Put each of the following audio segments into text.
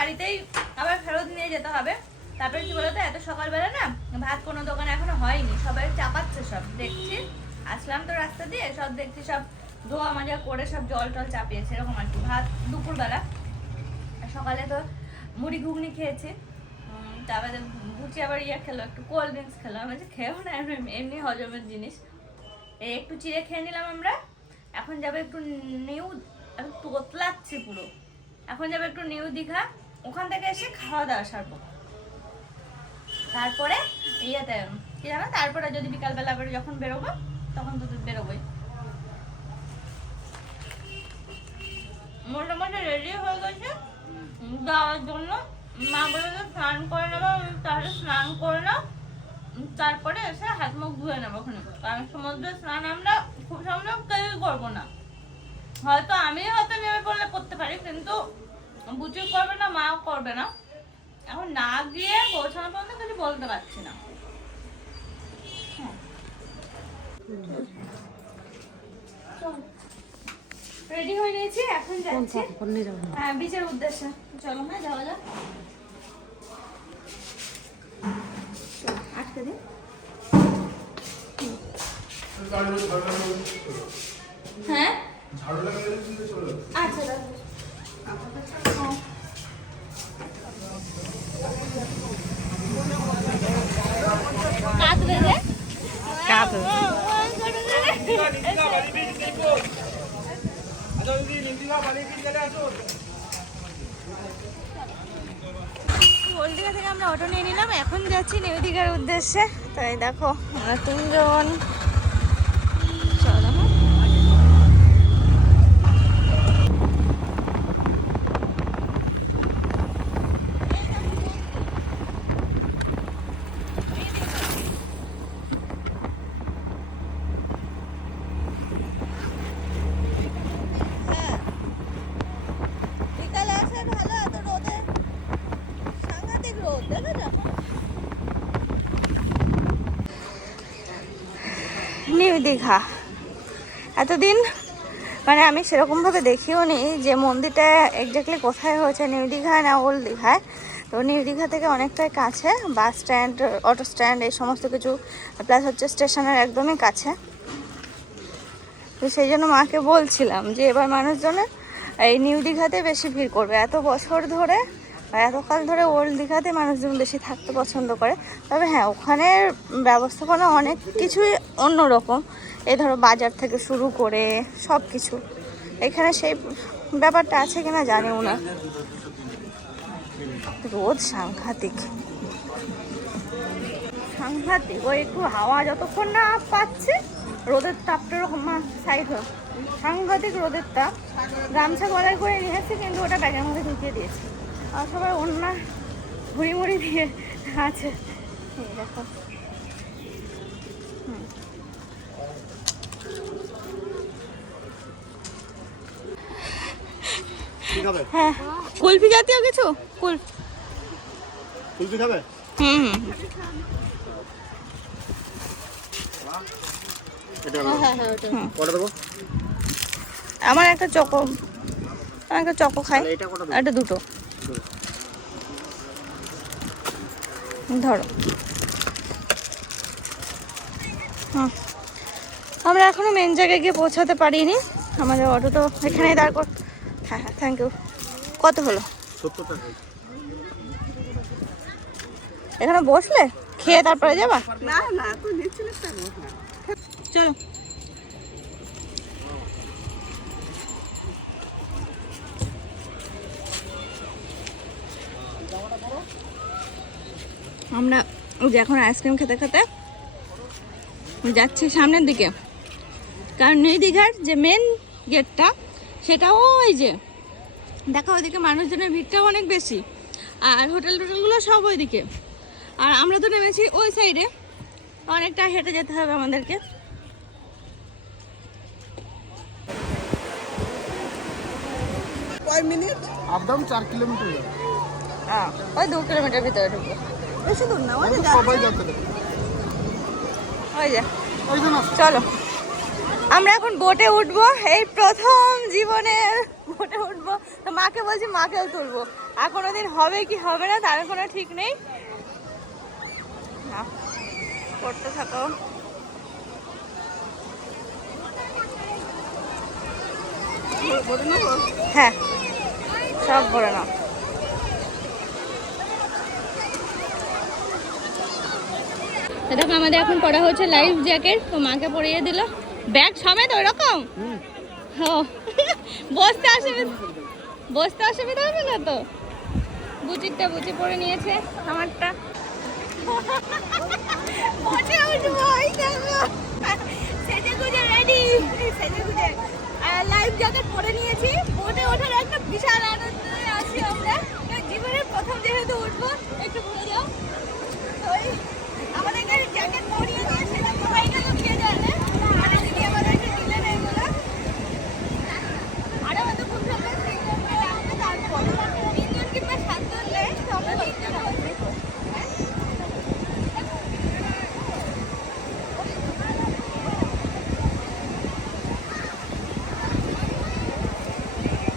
বাড়িতেই আবার ফেরত নিয়ে যেতে হবে। তারপরে কি বলতো, এত সকালবেলা না ভাত কোনো দোকানে এখনও হয়নি, সবাই চাপাচ্ছে সব, দেখছি। আসলাম তো রাস্তা দিয়ে, সব দেখছি সব ধোয়া মাজা করে সব জল টল চাপিয়েছে, এরকম আর কি, ভাত দুপুরবেলা। সকালে তো মুড়ি ঘুগনি খেয়েছি। তারপরে বুচি আবার ইয়ে খেলো, একটু কোল্ড ড্রিঙ্কস খেলো। আমি বলছি, খেয়েও না, এমনি- হজমের জিনিস। এই একটু চিড়ে খেয়ে নিলাম আমরা। এখন যাবে একটু নিউ এখন তোতলাচ্ছি পুরো। এখন যাবে একটু নিউ দীঘা। ওখান থেকে এসে খাওয়া দাওয়া সারবো। তারপরে ইয়েতে, কি জানো? তারপরে যদি বিকালবেলা আবার যখন বেরোবো, তখন তো বেরোবোই। মোটামুটি রেডি হয়ে গেছে। যাওয়ার জন্য মা বলে স্নান করে নেব তাহলে স্নান করে নাও। তারপরে এসে হাত মুখ ধুয়ে নেব ওখানে কারণ সমুদ্রে স্নান আমরা খুব সম্ভব কেউই করব না। হয়তো আমি হয়তো নেমে পড়লে করতে পারি, কিন্তু বুঝিও করবে না মাও করবে না। এখন না গিয়ে পৌঁছানো পর্যন্ত কিছু বলতে পারছি না। রেডি হয়ে নিয়েছি এখন যাচ্ছি। হ্যাঁ বিচের উদ্দেশ্যে। চলো হ্যাঁ যাওয়া যাক। আটকে দিন হ্যাঁ? আচ্ছা দাদা হ্যাঁ। কাঁদবে রে কাঁদবে। হলদিঘা থেকে আমরা অটো নিয়ে নিলাম এখন যাচ্ছি নিউ দীঘার উদ্দেশ্যে। তাই দেখো, আমরা তিনজন। হ্যাঁ। ভালো এত রোদে। সাংঘাতিক রোদ দেখো নিউ দীঘা। এতদিন মানে আমি সেরকমভাবে দেখিও নি যে মন্দিরটা এক্স্যাক্টলি কোথায় হয়েছে, নিউ দীঘায় না ওল্ড দীঘায়। তো নিউ দীঘা থেকে অনেকটাই কাছে, বাস স্ট্যান্ড, অটো স্ট্যান্ড, এই সমস্ত কিছু প্লাস হচ্ছে স্টেশনের একদমই কাছে। তো সেই জন্য মাকে বলছিলাম যে এবার মানুষজনের এই নিউ দীঘাতে বেশি ভিড় করবে। এত বছর ধরে এতকাল ধরে ওল্ড দীঘাতে মানুষজন বেশি থাকতে পছন্দ করে। তবে হ্যাঁ ওখানের ব্যবস্থাপনা অনেক কিছুই অন্যরকম। এই ধরো বাজার থেকে শুরু করে সব কিছু এখানে সেই ব্যাপারটা আছে কিনা জানিও না। রোদ সাংঘাতিক। সাংঘাতিক, ওই একটু হাওয়া যতক্ষণ না পাচ্ছে, রোদের তাপটা এরকম সাইড হয়ে সাংঘাতিক রোদের তাপ। গামছা গলায় করে নিয়ে এসেছি কিন্তু ওটা ব্যাগের মধ্যে ঢুকিয়ে দিয়েছি। সবাই অন্য ঘুড়ি মুড়ি দিয়ে আছে। এই দেখো। হ্যাঁ। কুলফি জাতীয় কিছু? কুল কুলফি খাবে? হুম হুম। এটা হ্যাঁ, আমার একটা চকো আমার একটা চকো খাই। একটা দুটো। ধরো। হ্যাঁ আমরা এখনও মেন জায়গায় গিয়ে পৌঁছাতে পারিনি। আমাদের অটো তো এখানেই দাঁড় কর হ্যাঁ হ্যাঁ থ্যাংক ইউ কত হলো? এখানে বসলে? খেয়ে তারপরে যাবা? না না চলো। আমরা ওই যে এখন আইসক্রিম খেতে খেতে যাচ্ছি সামনের দিকে। কারণ নই দীঘার যে মেন গেটটা সেটাও ওই যে দেখা ওইদিকে মানুষজনের ভিড়টাও অনেক বেশি। আর হোটেল টোটেলগুলো সব ওইদিকে। আর আমরা তো নেমেছি ওই সাইডে অনেকটা হেঁটে যেতে হবে আমাদেরকে। কয় মিনিট? আপ ডাউন চার কিলোমিটার। যাবে ওই দু কিলোমিটার ভিতরে ঢুকবো। বেশি দূর না ওই যে সবাই যাচ্ছে ওই যে। চলো। আমরা এখন বোটে উঠবো এই প্রথম জীবনের বোটে উঠবো। তো মাকে বলছি মাকেও তুলবো। আর কোনোদিন হবে কি হবে না তার কোনো ঠিক নেই। করতে থাকো। হ্যাঁ সব ভরে নাও। দেখো, আমাদের এখন পড়া হচ্ছে লাইফ জ্যাকেট তো মাকে পরিয়ে দিল। ব্যাগ সমেত ওই রকম ও, বসতে অসুবিধা বসতে অসুবিধা হবে না তো? বুচিরটা বুচি পরে নিয়েছে আমারটা। বসে উঠবো এই লাইফ জ্যাকেট পরে নিয়েছি। বোটে ওঠার একটা বিশাল আনন্দ আছি আমরা। জীবনের প্রথম যেহেতু উঠবো, একটু ঘুরে যাও তো ওই আমাদেরকে জ্যাকেট পরিয়ে দিয়ে সেটা কোথায় গেল কে জানে আর এদিকে আমাদেরকে দিলেন এগুলো আরও হয়তো খুব সুন্দর তিনজন মিলে আসবে তারপরে তিনজন কিংবা সাতজন নেই তো আমরা তিনজন আছি হ্যাঁ?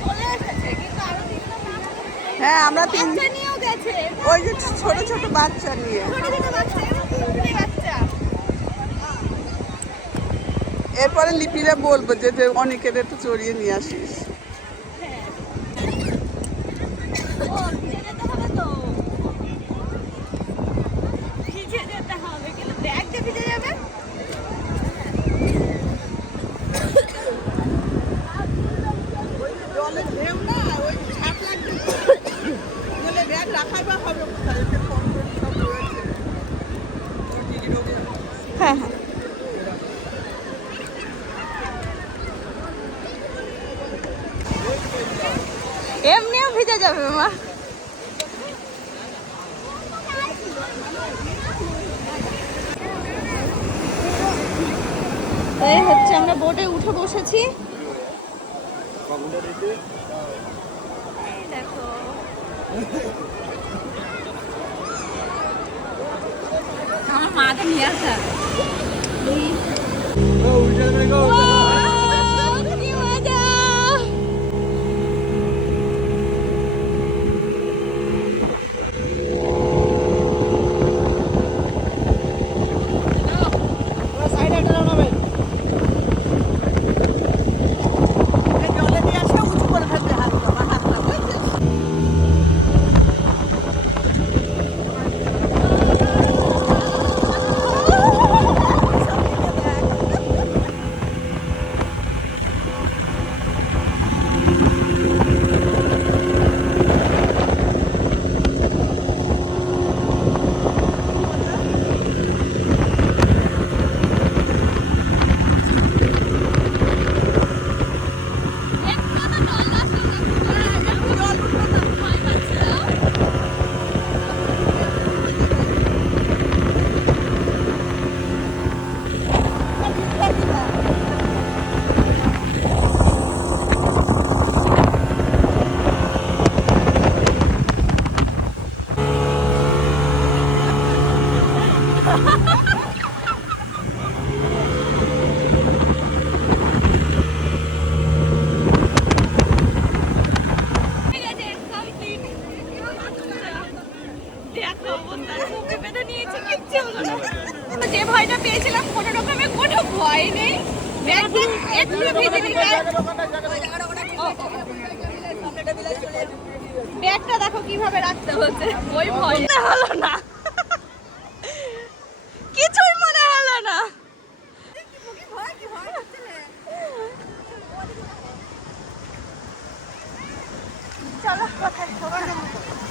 চলে এসেছে কিন্তু আরও তিনজন না হ্যাঁ আমরা তিন নিয়েও গেছে। ওই যে ছোট ছোট বাচ্চা নিয়ে। এরপরে লিপিরা বলব যে যে অনেকের একটু চড়িয়ে নিয়ে আসিস ও ভিজে যেতে হবে তো ভিজে যেতে হবে কিন্তু ব্যাগ যে ভিজে যাবে জলে ঢেউ না ওই ছাপ লাগবে বলে ব্যাগ রাখাই বা হবে কোথায় এতে ফোন টোন সব রয়েছে হ্যাঁ হ্যাঁ এমনিও ভিজে যাবে, মা। এই হচ্ছে আমরা বোটে উঠে বসেছি। দেখো। আমার মাকে নিয়ে আসা Wow, কি মজা! জলে নিয়ে আসা উঁচু করে ফেলতে হাত আমার হাতটা বুঝছিস দেখো অবস্থা, বুকে বেঁধে নিয়েছি, কিচ্ছু হলো না। যে ভয়টা পেয়েছিলাম কোনো ভয় নেই। ব্যাগটা দেখো কীভাবে রাখতে হচ্ছে। ওই ভয় কিছুই মনে হলো না। চলো, কোথায়?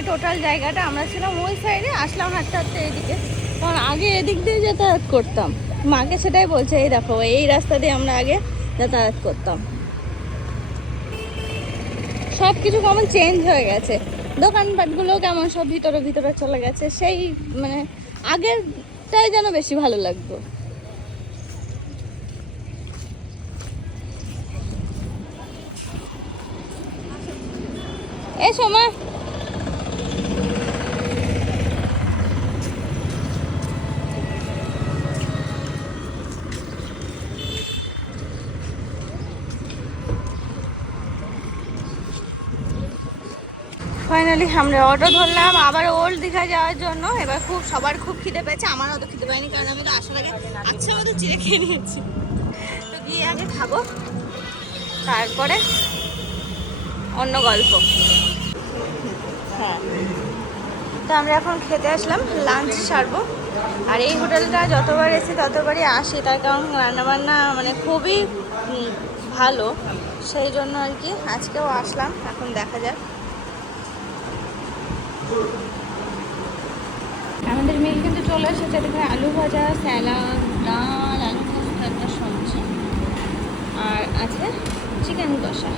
মানে টোটাল জায়গাটা আমরা ছিলাম ওই সাইডে আসলাম হাঁটতে হাঁটতে এদিকে। কারণ আগে এদিক দিয়ে যাতায়াত করতাম। মাকে সেটাই বলছে, এই দেখো, এই রাস্তা দিয়ে আমরা আগে যাতায়াত করতাম। সব কিছু কেমন চেঞ্জ হয়ে গেছে। দোকানপাটগুলো কেমন সব ভিতরে ভিতরে চলে গেছে, সেই মানে আগেরটাই যেন বেশি ভালো লাগতো। এসো মা। ফাইনালি আমরা অটো ধরলাম, আবার ওল্ড দীঘা যাওয়ার জন্য। এবার খুব, সবার খুব খিদে পেয়েছে আমার অত খিদে পাইনি, কারণ আমি তো আসার আগে আচ্ছা মতো চিড়ে খেয়ে নিয়েছি। তো গিয়ে আগে খাব, তারপরে অন্য গল্প। হ্যাঁ তো আমরা এখন খেতে আসলাম লাঞ্চ সারবো। আর এই হোটেলটা যতবার এসে ততবারই আসি, তার কারণ রান্নাবান্না মানে খুবই ভালো। সেই জন্য আর কি, আজকেও আসলাম, এখন দেখা যাক। আমাদের মিল কিন্তু চলে এসেছে এখানে আলু ভাজা, স্যালাড, ডাল, আলু ভাজা একটা সবজি। আর আছে চিকেন কষা।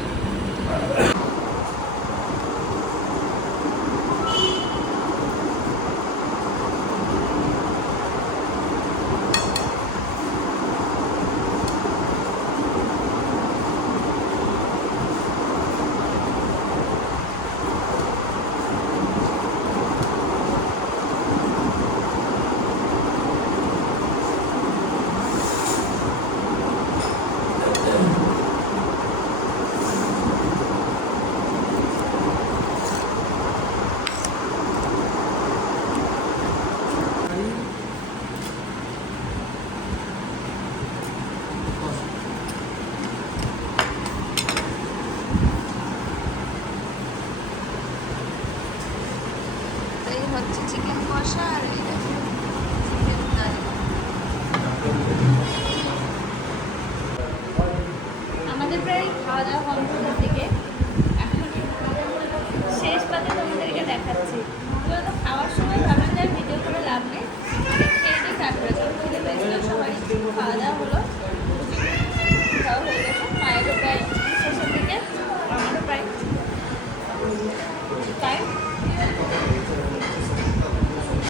পাওয়া যায় হলমার্কেট এখন শেষ পাতে তোমাদেরকে দেখাচ্ছি। পুরো তো খাওয়ার সময় ভাবলাম যে ভিডিও করে লাভ নেই।